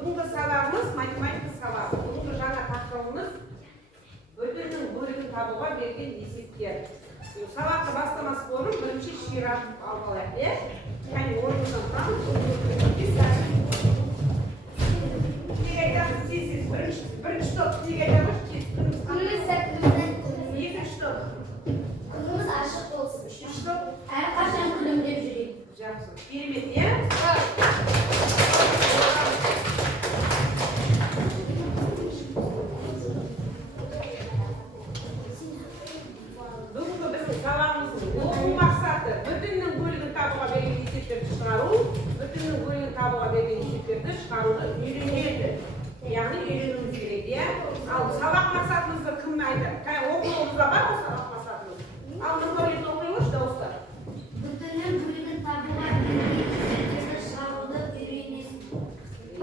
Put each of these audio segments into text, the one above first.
Бүгінгі сабағымыз математика сабағы. Бүгінгі жаңа тақырыбымыз бүтіннің бөлігін табуға берген есептер. Сабақты бастамас бұрын бірінші ширақ алып алайық, иә? Яғни орнынан тұрамыз. Неге айтамыз? Тез-тез бірінші топ неге айтамыз? Екінші топ. Күніміз ашық болсын. Үшінші топ. Әрқашан күлімдеп жүрейік. Жақсы. Керемет, иә? Бүгінгі біздің сабағымыздың оқу мақсаты бүтіннің бөлігін табуға берген есептерді шығару, бүтіннің бөлігін табуға берген есептерді шығаруды үйренеді. Яғни үйренуіміз керек, иә? Ал сабақ мақсатымызды кім айтады? Оқуымызда бар ма сабақ мақсатымыз? Ал мақалетін оқимыз дауыстар. Бүтіннің бөлігін табуға берген есептерді шығаруды үйренесің.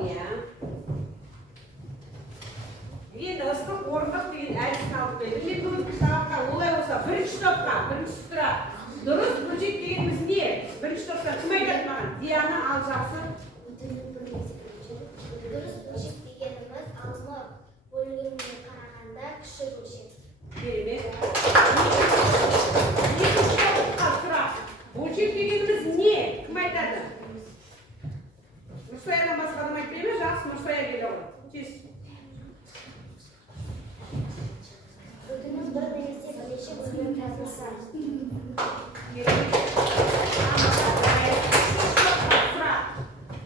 Иә. Енді ыстық орындық деген әдісін алып келді. Мен бүгінгі сабаққа олай болса бірінші топқа, бірінші сұрақ. Дұрыс бөлшек дегеніміз не? Бірінші топта кім айтады маған? Диана ал жақсы. Дұрыс бөлшек дегеніміз алма бөлігіне қарағанда кіші бөлшек. Керемет. Екінші топқа сұрақ. Бөлшек дегеніміз не? Кім айтады? Нұрсаядан басқа адам айтпай ма? Жақсы, Нұрсая келе ғой. Тез. Бүтіннің бір немесе бірнеше бөлігін табылса.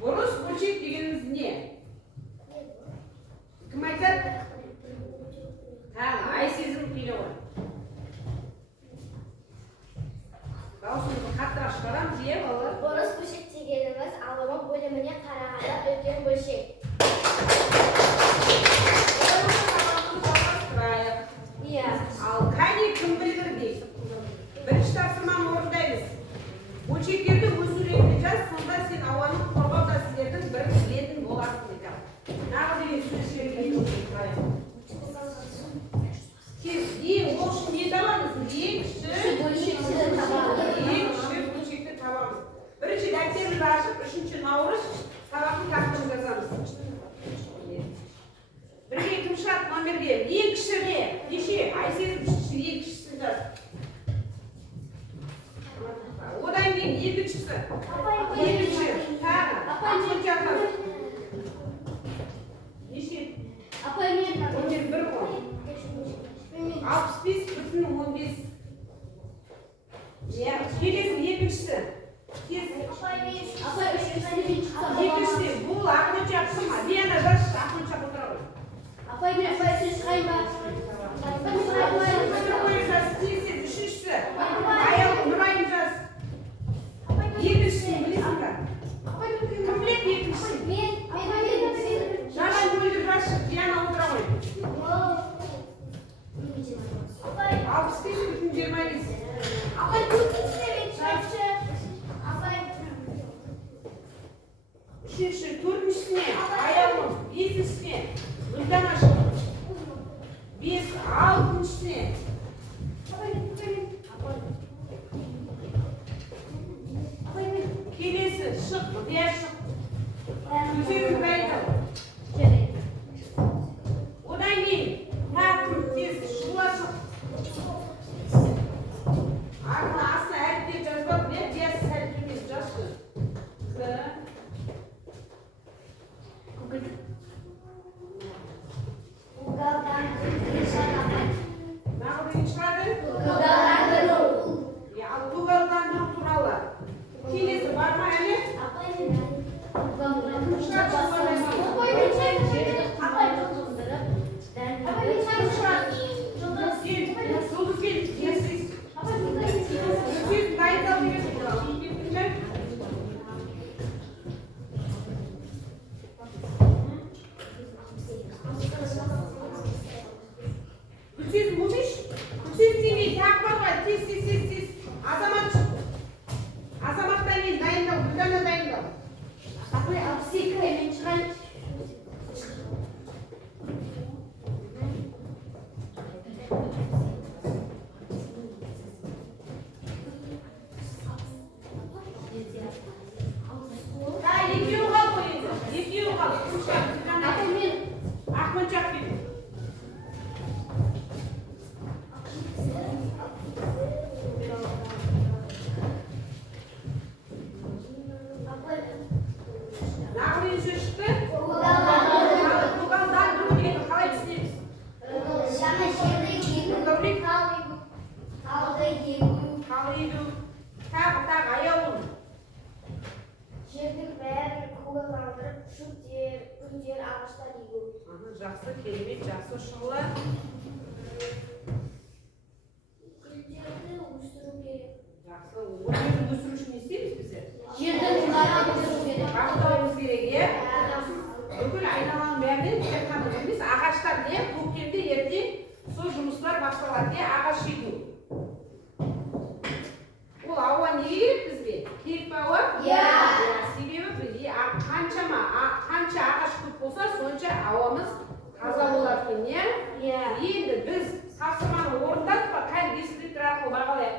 Бұрыс бөлшек дегеніміз не? Кім айтады? Ай сезім келе ғой. Даусымызды қаттырақ шығарамыз, иә балалар? Бұрыс бөлшек дегеніміз алма бөліміне қарағанда үлкен бөлшек. Иә. Ал қане кім білдір дейді? Бірінші тапсырманы орындаймыз. Бөлшектерді өз ретінде жаз, сонда сен ауаны қорғау тәсілдердің бірін білетін боласың дейді. Нағы деген сөз жіберген ол үшін не табамыз? Ең кіші бөлшекті табамыз. Бірінші дәптерімізді ашып, үшінші наурыз сабақтың тақырыбын жазамыз. Бірге кім шығады номерге? Ең кіші не? Неше? Айсезім үшінші, ең кішісін жаз. Одан кейін екіншісі. Екінші. Тағы. Қанша? Неше? 11 бір ғой. 65,15. Иә, келесі екіншісі. Екіншісі. Бұл ақынша қысым ма? Диана жас ақынша отыра ғой. Үшіншісі. Аял Нұрайым жас. Екіншісі білесің бе? Кім біледі екіншісі? Жаңа бөлді жасы Диана отыра ғой. 65,25. Үшінші, төртіншісіне Аялым, бесіншісіне Гүлдана шығып. 5, алтыншысіне. Келесі шық, бияр шық. Өздерің дайындал. Одан кейін тақым тез шула шық. Артына астына әріптер жазбап, бияр сәлкемес жазды. Нағы деген шығады? Ал көгалдандыру туралы. Келесі бар ма әлі? Азаматтан кейін дайындау, Гүлдана дайындау. Екеуі қал қойыңыз. Екеуі қал. гүлдер, ағаштар егу. Жақсы, керемет, жақсы шұғыла. Гүлдерді өсіру керек. Жақсы, гүлдерді өсіру үшін не істейміз біздер? Жерді бақтауымыз керек, иә? Бүкіл айналаның бәрінен тек қана емес, ағаштар не? Көктемде ертең сол жұмыстар басталады, не? Ағаш егу. Ол ауа неге керек бізге? Керек пе ауа? Иә. Себебі қанша ағаш көп болса, сонша ауамыз таза болады екен, не? Енді біз тапсырманы орындадық па? Қай есептер арқылы бағалайық?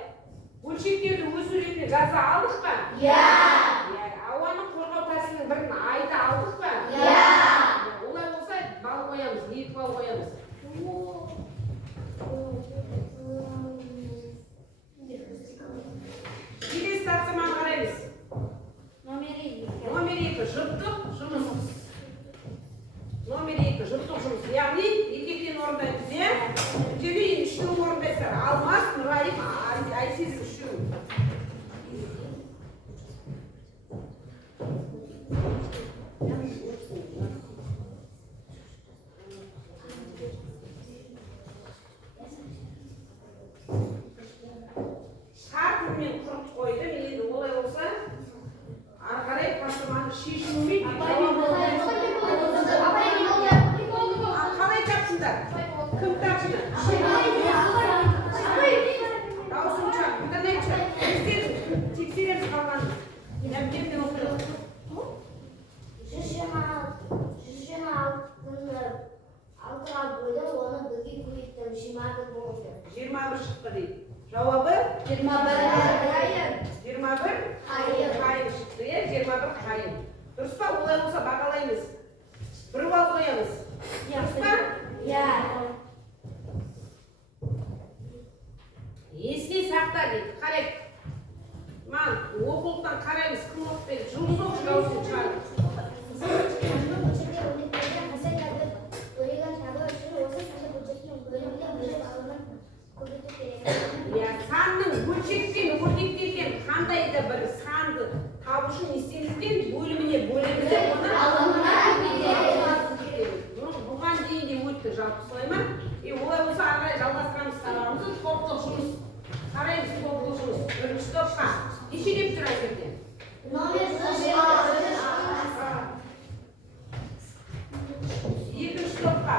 Бөлшектерді өсіретін газды алдық па? Ауаны қорғау тәсілінің бірін айда алдық па? Олай болса, бал қоямыз, 2 бал қоямыз. Келесі тапсырманы қараймыз. Номер 2 жұптық жұмыс. Номер 2 жұптық жұмыс. Яғни еркектен орындаймыз, иә? Жерде 3-ні орындайсыздар. Алмас, Нұрайым, Айсез 3-ні. Шартымен құрып қойдым. Енді олай болса, ары қарай тапсырманы шешілмей қалай тапсыңдар? Кім тапсыңдар? Дауысым ұшақ, қандай ұшақ? Тексереміз қалғанын. Әмдерден оқиық. 126-ға бөліп, оны бірге көйттім, 21 болды. 21 шықты дейді. Жауабы? 21 қайын шықты, 21 қайын. Дұрыс па? Олай болса бағалаймыз. 1 бал қоямыз. Дұрыс па? Есіне сақта дейді. Қарайық. Оқулықтан қараймыз, кім оқып береді? Жұмыс оқып дауысын шығарып. Санның бөлшектен өрнектелген қандай да бір санды табу үшін не істеймізден бөліміне бөлеміз, бұған дейін де өтті, жалпы солай ма? Олай болса ары қарай жалғастырамыз сабағымызды. Топтық жұмыс. Қараймыз топтық жұмыс. 1-ші топқа. Нешелеп тұр әзірден? Номер 2-ші топқа.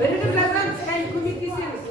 Бірігіп жазамыз, кәне көмектесеміз.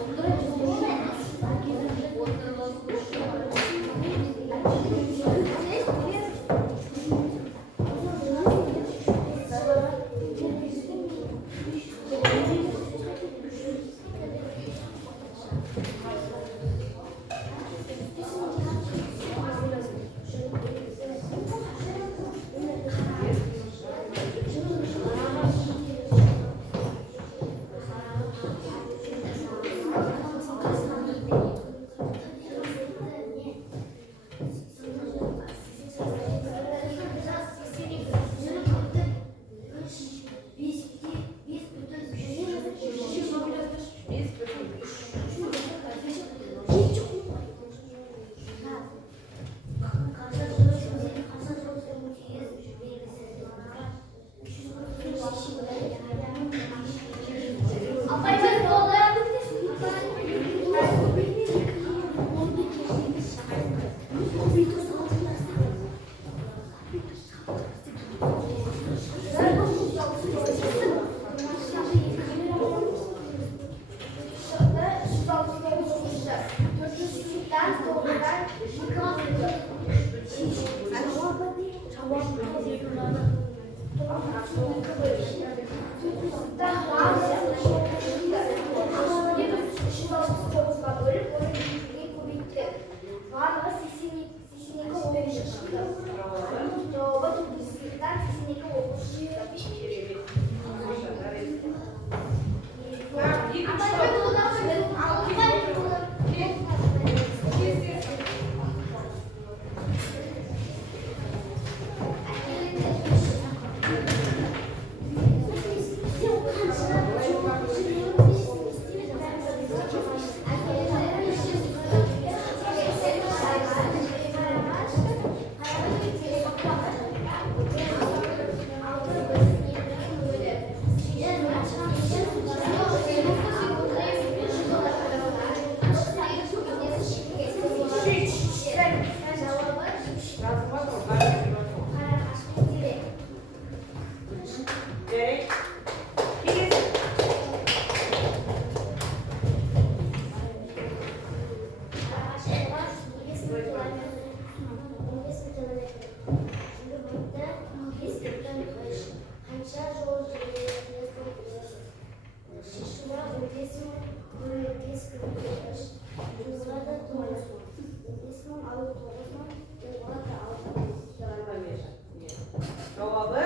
Жауабы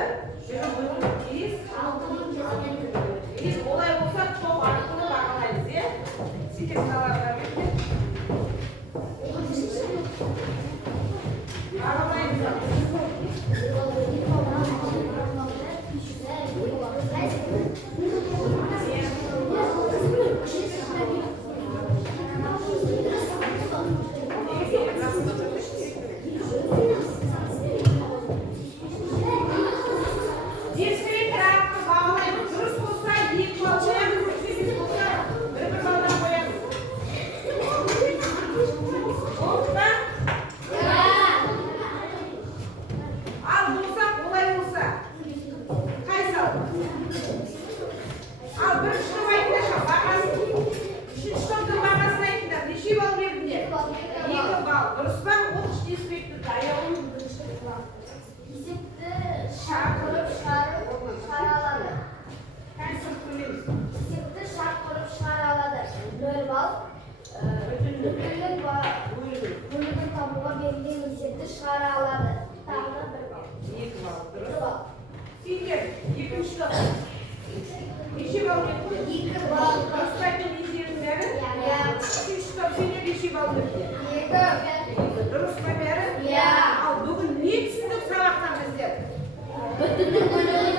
1,5. Олай болса топ арқылы бағалаймыз, иә? Секретарларға берді. Бөлігін табуға берілген есепті шығара алады. Тағы да 1 балл. 2 балл. Дұрыс. Сендер екінші топ. Неше балл берді? 2 балл. Дұрыстайтын есебінің бәрі? Иә. Үшінші топ сендер неше балл берді? 2. Дұрыс па бәрі? Иә. Ал бүгін не түсіндік сабақтан біздер? Бүтіннің бөлігін